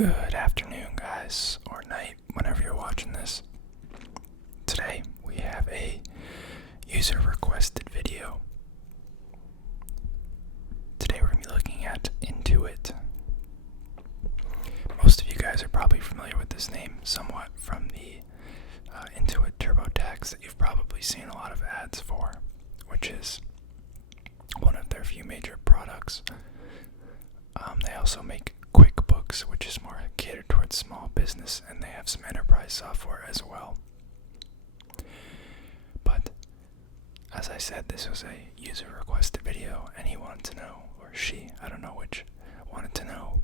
Good afternoon, guys, or night, whenever you're watching this. Today, we have a user-requested video. Today, we're going to be looking at Intuit. Most of you guys are probably familiar with this name somewhat from the Intuit TurboTax that you've probably seen a lot of ads for, which is one of their few major products. They also make QuickBooks, which is more catered towards small business, and they have some enterprise software as well. But, as I said, this was a user-requested video, and he wanted to know, or she, I don't know which, wanted to know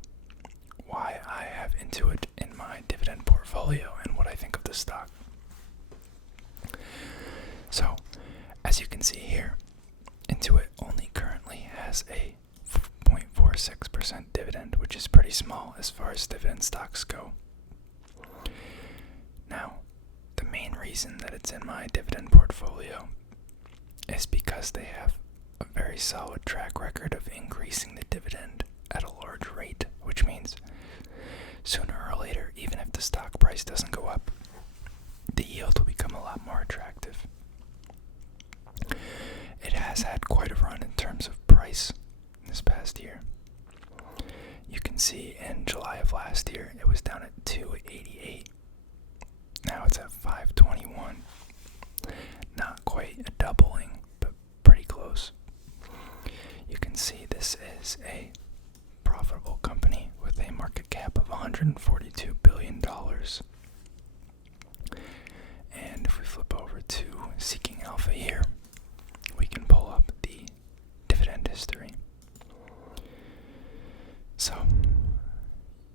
why I have Intuit in my dividend portfolio and what I think of the stock. So, as you can see here, Intuit only currently has a 0.46% dividend, which is pretty small as far as dividend stocks go. Now, the main reason that it's in my dividend portfolio is because they have a very solid track record of increasing the dividend at a large rate, which means sooner or later, even if the stock price doesn't go up, the yield will become a lot more attractive. It has had quite a run in terms of price this past year. You can see in July of last year, it was down at $2.88. Now it's at $5.21. Not quite a doubling, but pretty close. You can see this is a profitable company with a market cap of $142 billion. And if we flip over to Seeking Alpha here, we can pull up the dividend history. So,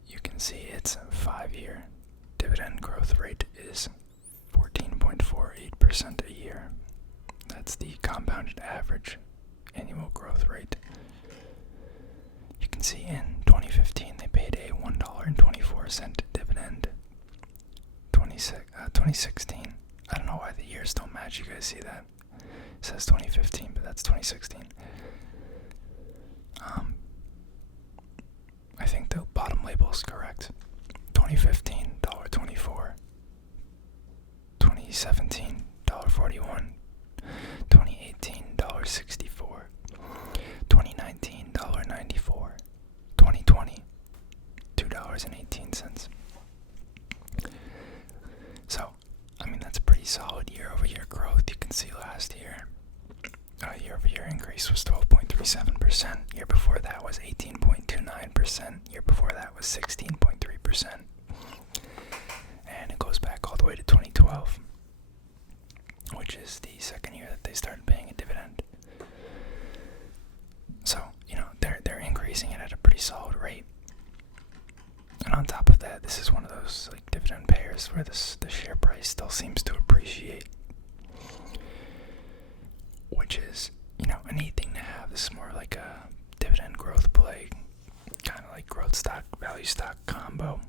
you can see its 5-year dividend growth rate is 14.48% a year. That's the compounded average annual growth rate. You can see in 2015 they paid a $1.24 dividend. 2016, I don't know why the years don't match, you guys see that? It says 2015, but that's 2016. I think the bottom label is correct. 2015, $1.24. 2017, $1.41. 2018, $1.64. 2019, $1.94. 2020, $2.18. So, I mean, that's a pretty solid year-over-year growth. You can see last year, year-over-year increase was 12.37%. Year before that was 18.29%. Year before that was 16.3%. And it goes back all the way to 2012, which is the second year that they started paying a dividend. So, they're increasing it at a pretty solid rate. And on top of that, this is one of those dividend payers where the share price still seems to appreciate, which is, a neat thing to have. This is more like a dividend growth play, kind of like growth stock, value stock combo.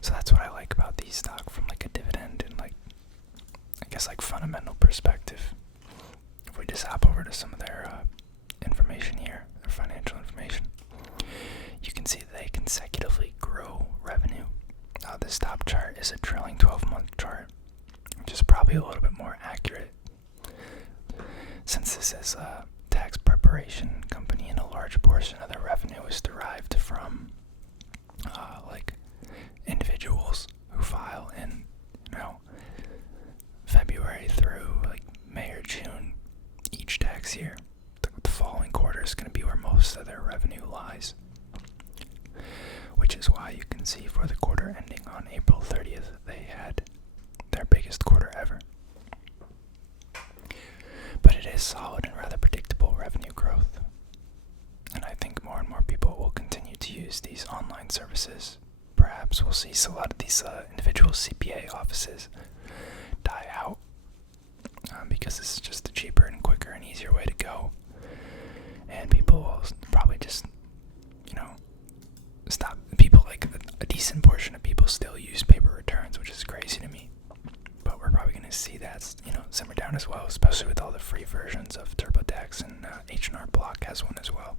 So that's what I like about these stock from a dividend and fundamental perspective. If we just hop over to some of their information here, their financial information, you can see that they consecutively grow revenue. This top chart is a trailing 12-month chart, which is probably a little bit more accurate, since this is a tax preparation company and a large portion of their revenue is derived from individuals who file in February through May or June each tax year. The following quarter is going to be where most of their revenue lies, which is why you can see for the quarter ending on April 30th, they had their biggest quarter ever. But it is solid and rather predictable revenue growth. And I think more and more people will continue to use these online services. Perhaps we'll see a lot of these individual CPA offices die out because this is just a cheaper and quicker and easier way to go. And people will probably just, stop. People, a decent portion of people still use paper returns, which is crazy to me. But we're probably going to see that, simmer down as well, especially with all the free versions of TurboTax, and H&R Block has one as well.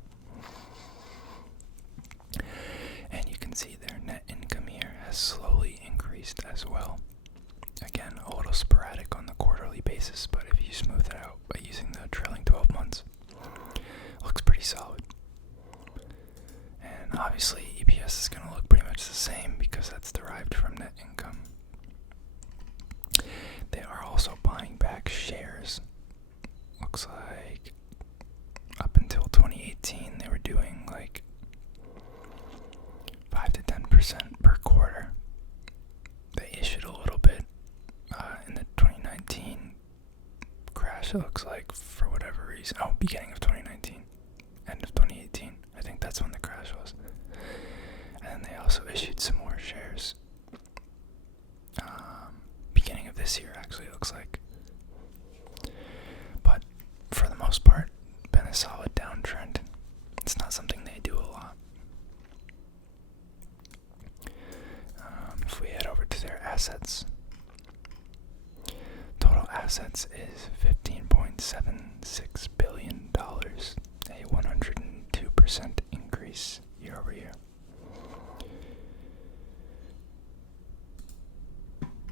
obviously, EPS is going to look pretty much the same because that's derived from net income. They are also buying back shares. Looks like up until 2018, they were doing like 5 to 10% per quarter. They issued a little bit in the 2019 crash, it looks like, for whatever reason. Oh, beginning of 2019, end of 2018. I think that's when the crash was. And they also issued some more shares. Beginning of this year, actually, it looks like. But for the most part, been a solid downtrend. It's not something they do a lot. If we head over to their assets, total assets is $15.76 billion, a 102% increase year over year.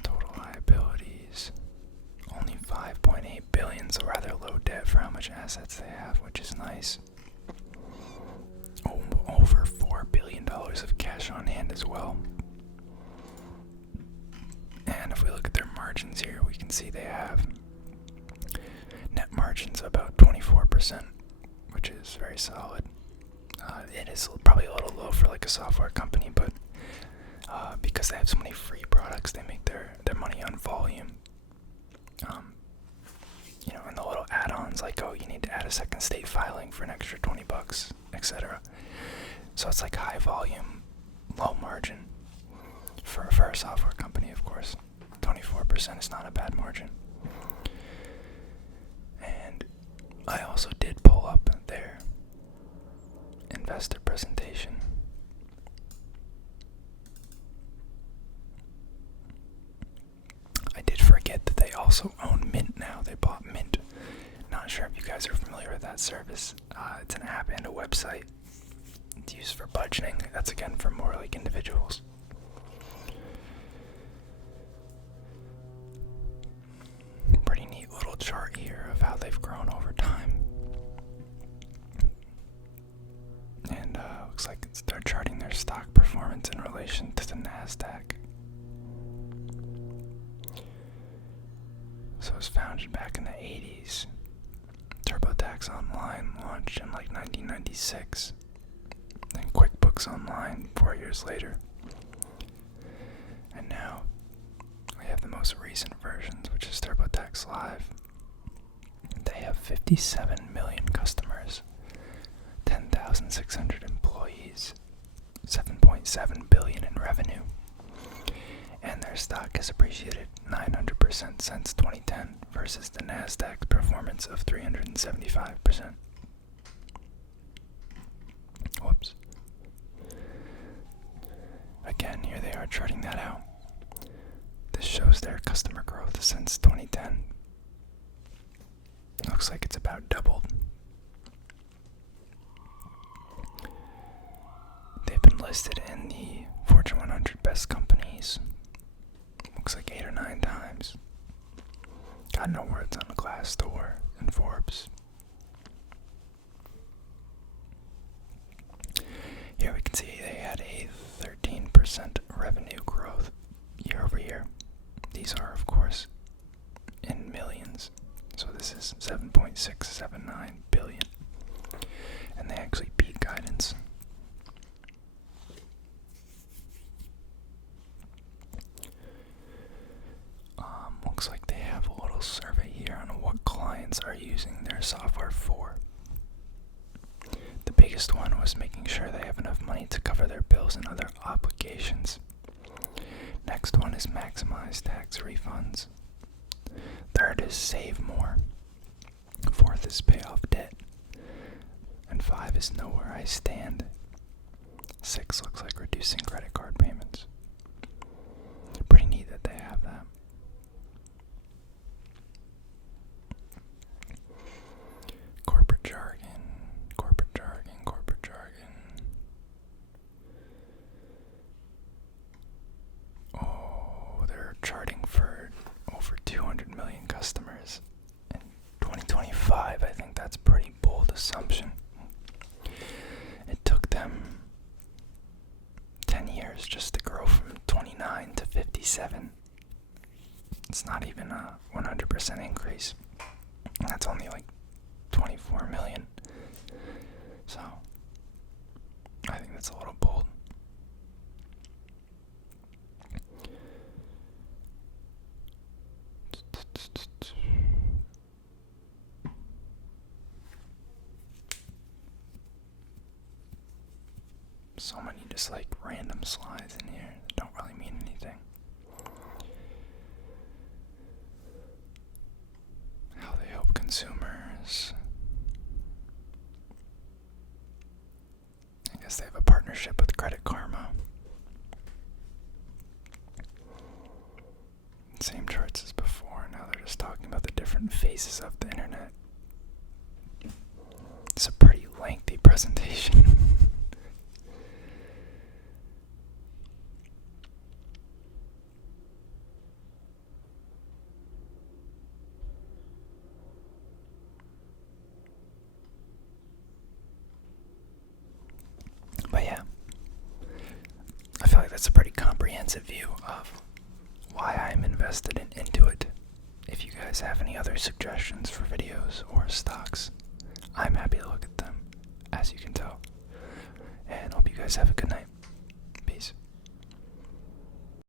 Total liabilities, only $5.8 billion, so rather low debt for how much assets they have, which is nice. Over $4 billion of cash on hand as well. And if we look at their margins here, we can see they have net margins of about 24%, which is very solid. It is probably a little low for like a software company, but because they have so many free products, they make their money on volume. And the little add-ons like, oh, you need to add a second state filing for an extra $20, etc. So it's like high volume, low margin for a software company, of course. 24% is not a bad margin. And I also did pull up their investor presentation. I did forget that they also own Mint now. They bought Mint. Not sure if you guys are familiar with that service. It's an app and a website. It's used for budgeting. That's again for more like individuals. Pretty neat little chart here of how they've grown over time. And looks like they're charting their stock performance in relation to the NASDAQ. So it was founded back in the 80s. TurboTax Online launched in like 1996. Then QuickBooks Online 4 years later. And now we have the most recent versions, which is TurboTax Live. They have 57 million customers, 10,600 employees, 7.7 billion in revenue. And their stock has appreciated 900% since 2010 versus the NASDAQ performance of 375%. Whoops. Again, here they are charting that out. This shows their customer growth since 2010. Looks like it's about doubled. They've been listed in the Fortune 100 best companies. Looks like 8 or 9 times. Got no words on the Glassdoor and Forbes. Here we can see they had a 13% revenue growth year over year. These are, of course, in millions. So this is 7.679 billion. And they actually beat guidance. Looks like they have a little survey here on what clients are using their software for. The biggest one was making sure they have enough money to cover their bills and other obligations. Next one is maximize tax refunds. Third is save more. Fourth is pay off debt. And 5 is know where I stand. 6 looks like reducing credit card payments. Pretty neat that they have that. Corporate jargon. Oh, they're charting for over 200 million customers in 2025. I think that's a pretty bold assumption. It took them $100 just to grow from 29 to 57. It's not even a 100% increase. That's only like 24 million. So, I think that's a little bold. So many just like random slides in here that don't really mean anything. How they help consumers. I guess they have a partnership with Credit Karma. Same charts as before. Now they're just talking about the different phases of the internet. It's a pretty lengthy presentation. But yeah, I feel like that's a pretty comprehensive view of why I'm invested in Intuit. If you guys have any other suggestions for videos or stocks, I'm happy to look at them, as you can tell. And hope you guys have a good night.